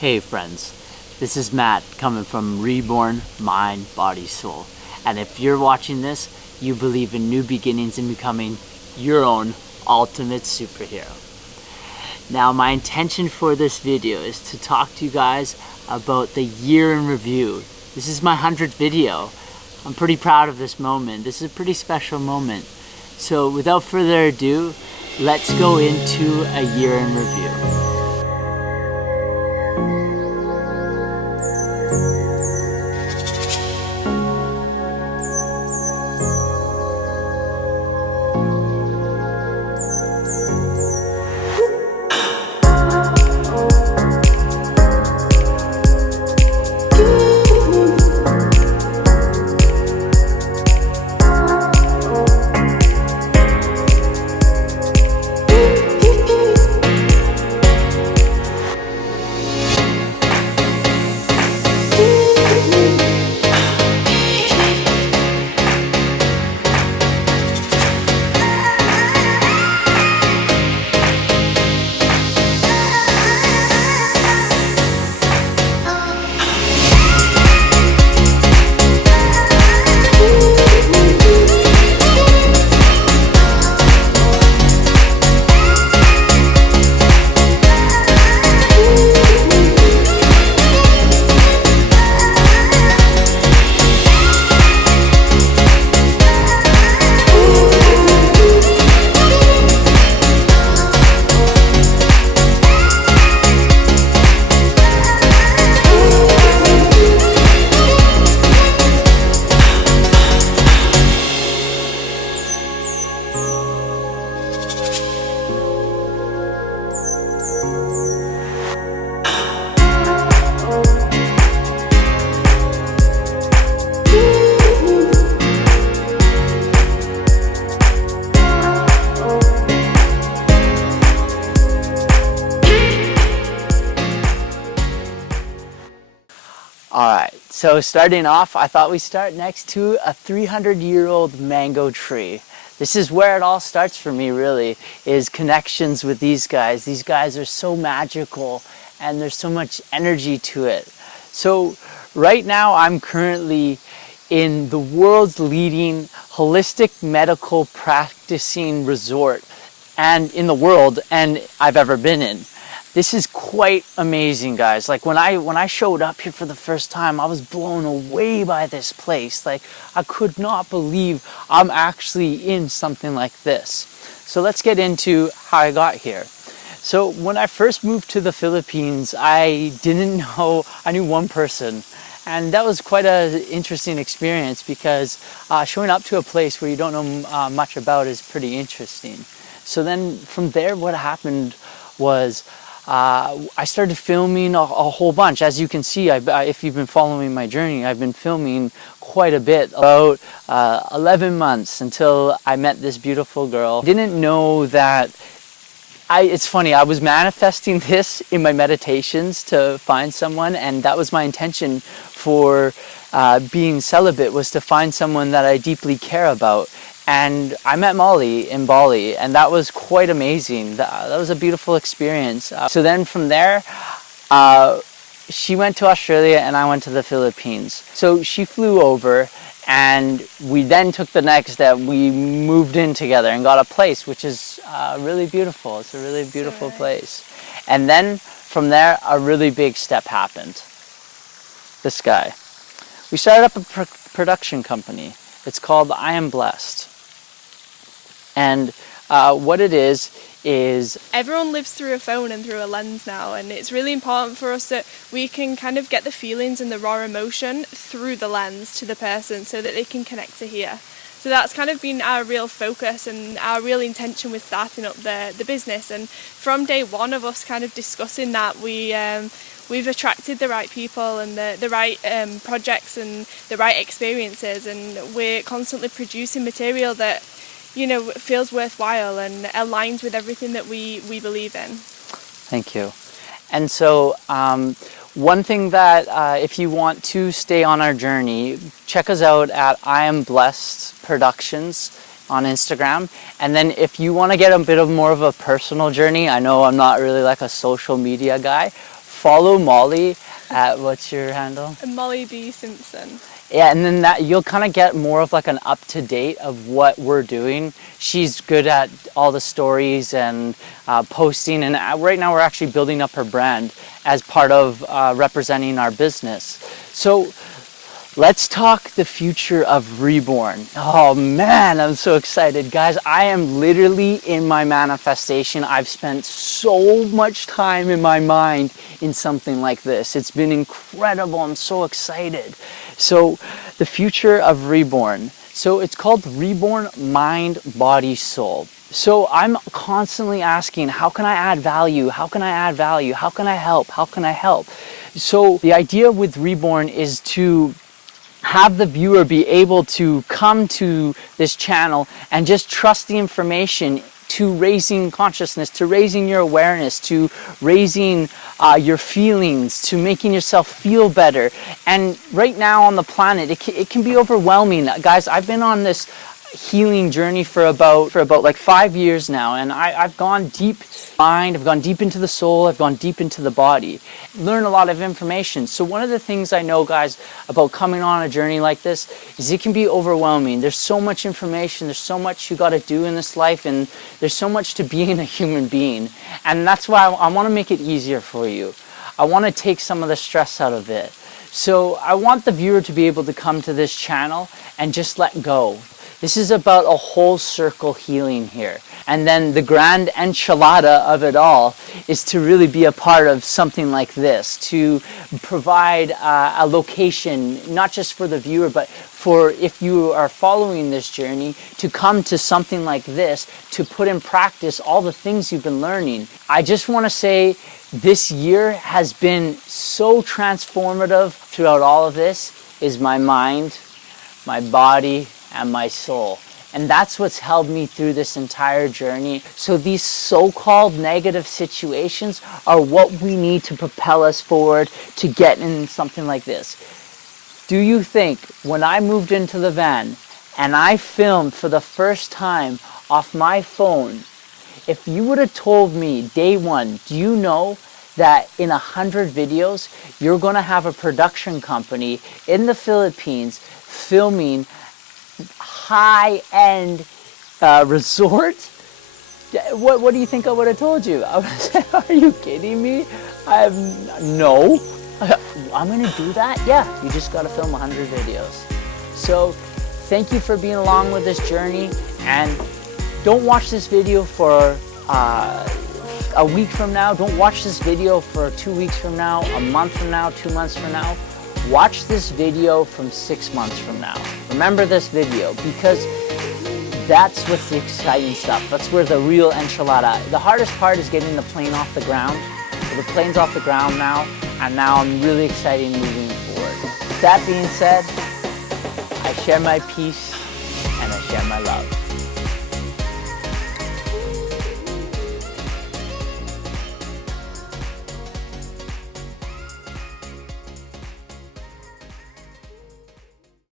Hey friends, this is Matt coming from Reborn Mind, Body, Soul. And if you're watching this, you believe in new beginnings and becoming your own ultimate superhero. Now my intention for this video is to talk to you guys about the year in review. This is my 100th video. I'm pretty proud of this moment. This is a pretty special moment. So without further ado, let's go into a year in review. Alright, so starting off, I thought we'd start next to a 300-year-old mango tree. This is where it all starts for me, really, is connections with these guys. These guys are so magical and there's so much energy to it. So right now I'm currently in the world's leading holistic medical practicing resort and in the world and I've ever been in. This is quite amazing, guys. Like when I showed up here for the first time, I was blown away by this place. Like I could not believe I'm actually in something like this. So let's get into how I got here. So when I first moved to the Philippines, I didn't know, I knew one person. And that was quite an interesting experience because showing up to a place where you don't know much about is pretty interesting. So then from there, what happened was I started filming a whole bunch. As you can see, if you've been following my journey, I've been filming quite a bit, about 11 months until I met this beautiful girl. Didn't know that, it's funny, I was manifesting this in my meditations to find someone, and that was my intention for being celibate, was to find someone that I deeply care about. And I met Molly in Bali, and that was quite amazing. That was a beautiful experience. So then from there, she went to Australia and I went to the Philippines. So she flew over and we then took the next step. We moved in together and got a place, which is really beautiful. It's a really beautiful place. And then from there, a really big step happened. This guy. We started up a production company. It's called I Am Blessed. And what it is everyone lives through a phone and through a lens now, and it's really important for us that we can kind of get the feelings and the raw emotion through the lens to the person so that they can connect to here. So that's kind of been our real focus and our real intention with starting up the business. And from day one of us kind of discussing that, we've attracted the right people and the right projects and the right experiences, and we're constantly producing material that, you know, feels worthwhile and aligns with everything that we believe in. Thank you. And so one thing that if you want to stay on our journey, check us out at I Am Blessed Productions on Instagram. And then if you want to get a bit of more of a personal journey, I know I'm not really like a social media guy, follow Molly at, what's your handle? Molly B. Simpson. Yeah, and then that you'll kind of get more of like an up-to-date of what we're doing. She's good at all the stories and posting, and right now we're actually building up her brand as part of representing our business. So let's talk the future of Reborn. Oh man, I'm so excited. Guys, I am literally in my manifestation. I've spent so much time in my mind in something like this. It's been incredible. I'm so excited. So the future of Reborn. So it's called Reborn Mind, Body, Soul. So I'm constantly asking, how can I add value? How can I add value? How can I help? How can I help? So the idea with Reborn is to have the viewer be able to come to this channel and just trust the information to raising consciousness, to raising your awareness, to raising your feelings, to making yourself feel better. And right now on the planet, it can be overwhelming. Guys, I've been on this healing journey for about like 5 years now, and I've gone deep mind, I've gone deep into the soul, I've gone deep into the body, learn a lot of information. So one of the things I know, guys, about coming on a journey like this is it can be overwhelming. There's so much information, there's so much you got to do in this life, and there's so much to being a human being. And that's why I want to make it easier for you. I want to take some of the stress out of it. So I want the viewer to be able to come to this channel and just let go. This is about a whole circle healing here. And then the grand enchilada of it all is to really be a part of something like this, to provide a location, not just for the viewer, but for if you are following this journey, to come to something like this, to put in practice all the things you've been learning. I just want to say this year has been so transformative throughout all of this, is my mind, my body, and my soul. And that's what's held me through this entire journey. So these so-called negative situations are what we need to propel us forward to get in something like this. Do you think when I moved into the van and I filmed for the first time off my phone, if you would have told me day one, do you know that in 100 videos, you're gonna have a production company in the Philippines filming high-end resort? What do you think I would have told you? I would have said, are you kidding me? No. I'm going to do that? Yeah, you just got to film 100 videos. So thank you for being along with this journey, and don't watch this video for a week from now. Don't watch this video for 2 weeks from now, a month from now, 2 months from now. Watch this video from 6 months from now. Remember this video, because that's what's the exciting stuff. That's where the real enchilada. The hardest part is getting the plane off the ground. So the plane's off the ground now, and now I'm really excited moving forward. With that being said, I share my peace and I share my love.